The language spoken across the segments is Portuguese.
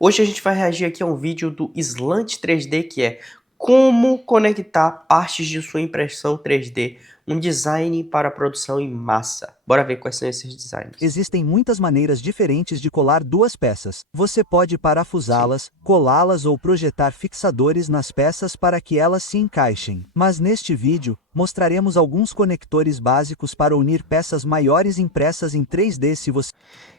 Hoje a gente vai reagir aqui a um vídeo do Slant 3D que é como conectar partes de sua impressão 3D, um design para produção em massa. Bora ver quais são esses designs. Existem muitas maneiras diferentes de colar duas peças. Você pode Sim. parafusá-las, colá-las ou projetar fixadores nas peças para que elas se encaixem. Mas neste vídeo, mostraremos alguns conectores básicos para unir peças maiores impressas em 3D se você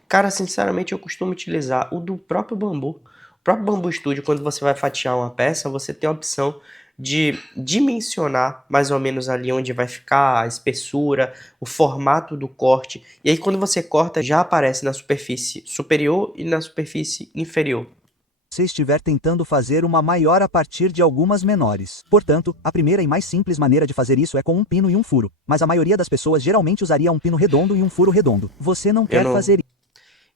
Cara, sinceramente eu costumo utilizar o do próprio Bambu. O próprio Bambu Studio, quando você vai fatiar uma peça, você tem a opção de dimensionar mais ou menos ali onde vai ficar a espessura, o formato do corte. E aí quando você corta, já aparece na superfície superior e na superfície inferior. estiver tentando fazer uma maior a partir de algumas menores. Portanto, a primeira e mais simples maneira de fazer isso é com um pino e um furo. Mas a maioria das pessoas geralmente usaria um pino redondo e um furo redondo. Você não Eu quer não, fazer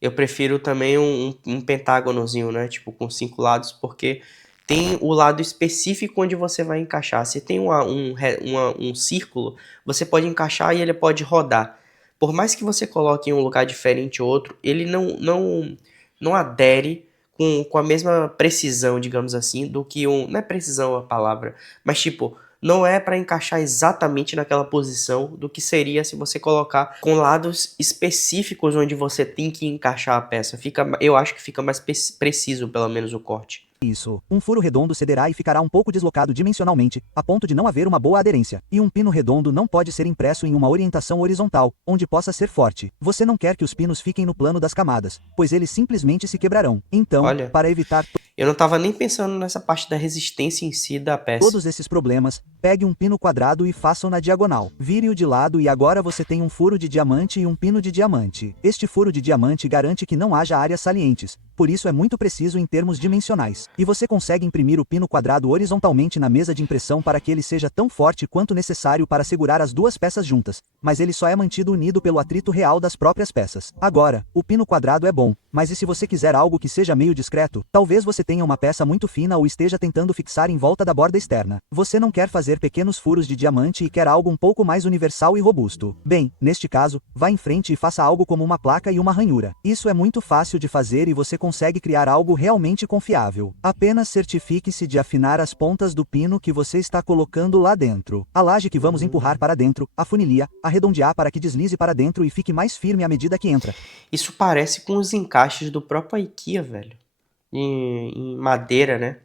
eu prefiro também um pentágonozinho, né? Tipo, com 5 lados, porque tem o lado específico onde você vai encaixar. Se tem um círculo, você pode encaixar e ele pode rodar. Por mais que você coloque em um lugar diferente ou outro, ele não adere com a mesma precisão, digamos assim, do que um. Não é precisão a palavra, mas tipo, não é para encaixar exatamente naquela posição do que seria se você colocar com lados específicos onde você tem que encaixar a peça. Eu acho que fica mais preciso, pelo menos, o corte. isso. Um furo redondo cederá e ficará um pouco deslocado dimensionalmente, a ponto de não haver uma boa aderência. E um pino redondo não pode ser impresso em uma orientação horizontal, onde possa ser forte. Você não quer que os pinos fiquem no plano das camadas, pois eles simplesmente se quebrarão. Então, Olha, para evitar eu não estava nem pensando nessa parte da resistência em si da peça. todos esses problemas, pegue um pino quadrado e faça-o na diagonal. Vire-o de lado e agora você tem um furo de diamante e um pino de diamante. Este furo de diamante garante que não haja áreas salientes, por isso é muito preciso em termos dimensionais. E você consegue imprimir o pino quadrado horizontalmente na mesa de impressão para que ele seja tão forte quanto necessário para segurar as duas peças juntas, mas ele só é mantido unido pelo atrito real das próprias peças. Agora, o pino quadrado é bom, mas e se você quiser algo que seja meio discreto, talvez você tenha uma peça muito fina ou esteja tentando fixar em volta da borda externa. Você não quer fazer pequenos furos de diamante e quer algo um pouco mais universal e robusto. Bem, neste caso, vá em frente e faça algo como uma placa e uma ranhura. Isso é muito fácil de fazer e você consegue criar algo realmente confiável. Apenas certifique-se de afinar as pontas do pino que você está colocando lá dentro. A laje que vamos empurrar para dentro, afunilia, arredondear para que deslize para dentro e fique mais firme à medida que entra. Isso parece com os encaixes do próprio IKEA, velho. Em madeira, né?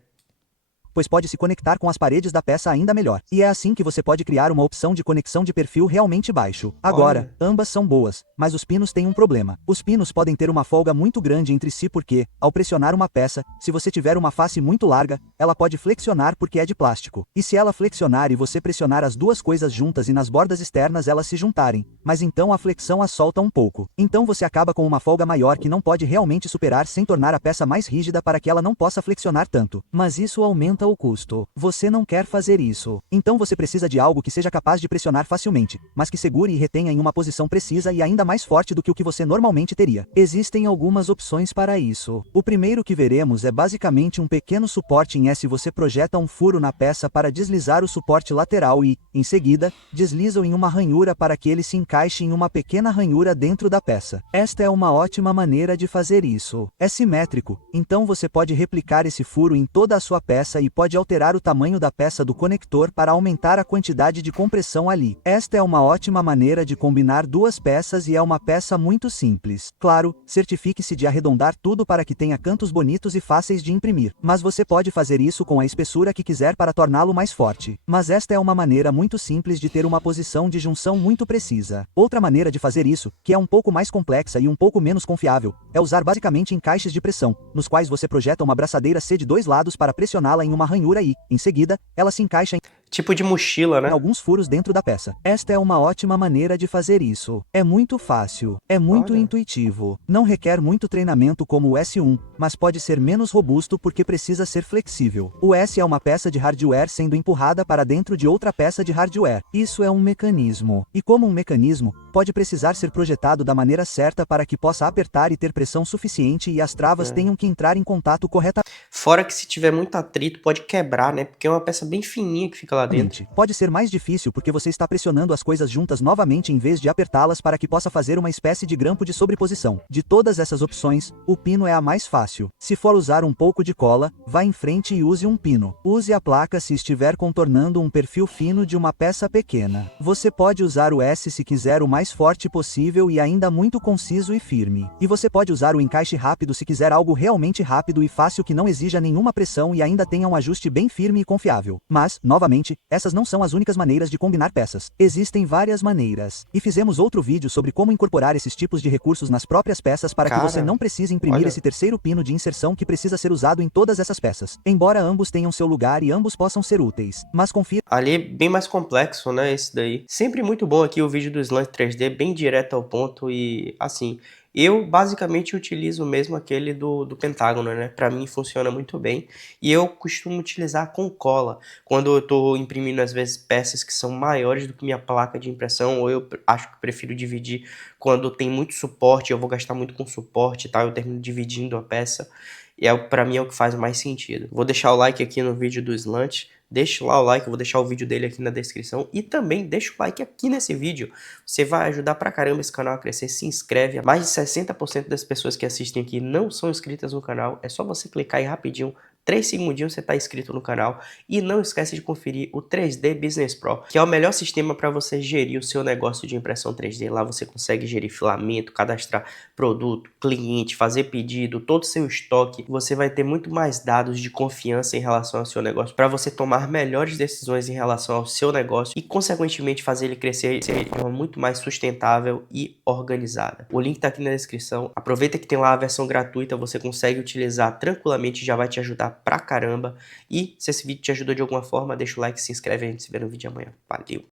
Pois pode se conectar com as paredes da peça ainda melhor. E é assim que você pode criar uma opção de conexão de perfil realmente baixo. Agora, Olha. ambas são boas, mas os pinos têm um problema. Os pinos podem ter uma folga muito grande entre si porque, ao pressionar uma peça, se você tiver uma face muito larga, ela pode flexionar porque é de plástico. E se ela flexionar e você pressionar as duas coisas juntas e nas bordas externas elas se juntarem, mas então a flexão as solta um pouco. Então você acaba com uma folga maior que não pode realmente superar sem tornar a peça mais rígida para que ela não possa flexionar tanto. Mas isso aumenta o custo. Você não quer fazer isso. Então você precisa de algo que seja capaz de pressionar facilmente, mas que segure e retenha em uma posição precisa e ainda mais forte do que o que você normalmente teria. Existem algumas opções para isso. O primeiro que veremos é basicamente um pequeno suporte em S. Você projeta um furo na peça para deslizar o suporte lateral e, em seguida, desliza-o em uma ranhura para que ele se encaixe em uma pequena ranhura dentro da peça. Esta é uma ótima maneira de fazer isso. É simétrico, então você pode replicar esse furo em toda a sua peça e pode alterar o tamanho da peça do conector para aumentar a quantidade de compressão ali. Esta é uma ótima maneira de combinar duas peças e é uma peça muito simples. Claro, certifique-se de arredondar tudo para que tenha cantos bonitos e fáceis de imprimir. Mas você pode fazer isso com a espessura que quiser para torná-lo mais forte. Mas esta é uma maneira muito simples de ter uma posição de junção muito precisa. Outra maneira de fazer isso, que é um pouco mais complexa e um pouco menos confiável, é usar basicamente encaixes de pressão, nos quais você projeta uma braçadeira C de dois lados para pressioná-la em uma ranhura e, em seguida, ela se encaixa em Tipo de mochila, né? alguns furos dentro da peça. Esta é uma ótima maneira de fazer isso. É muito fácil, é muito Olha. intuitivo. Não requer muito treinamento como o S1, mas pode ser menos robusto porque precisa ser flexível. O S é uma peça de hardware sendo empurrada para dentro de outra peça de hardware. Isso é um mecanismo. E como um mecanismo, pode precisar ser projetado da maneira certa para que possa apertar e ter pressão suficiente e as travas É. tenham que entrar em contato corretamente. Fora que se tiver muito atrito pode quebrar, né? Porque é uma peça bem fininha que fica lá dentro. Pode ser mais difícil porque você está pressionando as coisas juntas novamente em vez de apertá-las para que possa fazer uma espécie de grampo de sobreposição. De todas essas opções, o pino é a mais fácil. Se for usar um pouco de cola, vá em frente e use um pino. Use a placa se estiver contornando um perfil fino de uma peça pequena. Você pode usar o S se quiser o mais forte possível e ainda muito conciso e firme. E você pode usar o encaixe rápido se quiser algo realmente rápido e fácil que não exija nenhuma pressão e ainda tenha um ajuste bem firme e confiável. Mas, novamente, essas não são as únicas maneiras de combinar peças. Existem várias maneiras. E fizemos outro vídeo sobre como incorporar esses tipos de recursos nas próprias peças para que você não precise imprimir esse terceiro pino de inserção que precisa ser usado em todas essas peças. Embora ambos tenham seu lugar e ambos possam ser úteis. Mas confira. Ali é bem mais complexo, né, esse daí. Sempre muito bom aqui o vídeo do Slant 3D, bem direto ao ponto e, assim, eu basicamente utilizo mesmo aquele do Pentágono, né, pra mim funciona muito bem. E eu costumo utilizar com cola, quando eu tô imprimindo às vezes peças que são maiores do que minha placa de impressão, ou eu acho que prefiro dividir quando tem muito suporte, eu vou gastar muito com suporte e tal, eu termino dividindo a peça. E pra mim é o que faz mais sentido. Vou deixar o like aqui no vídeo do Slant. Deixa lá o like, eu vou deixar o vídeo dele aqui na descrição. E também deixa o like aqui nesse vídeo. Você vai ajudar pra caramba esse canal a crescer. Se inscreve. Mais de 60% das pessoas que assistem aqui não são inscritas no canal. É só você clicar aí rapidinho. 3 segundinhos você está inscrito no canal. E não esquece de conferir o 3D Business Pro, que é o melhor sistema para você gerir o seu negócio de impressão 3D. Lá você consegue gerir filamento, cadastrar produto, cliente, fazer pedido, todo o seu estoque. Você vai ter muito mais dados de confiança em relação ao seu negócio para você tomar melhores decisões em relação ao seu negócio e, consequentemente, fazer ele crescer de forma muito mais sustentável e organizada. O link está aqui na descrição. Aproveita que tem lá a versão gratuita, você consegue utilizar tranquilamente, já vai te ajudar pra caramba. E se esse vídeo te ajudou de alguma forma, deixa o like, se inscreve e a gente se vê no vídeo amanhã. Valeu!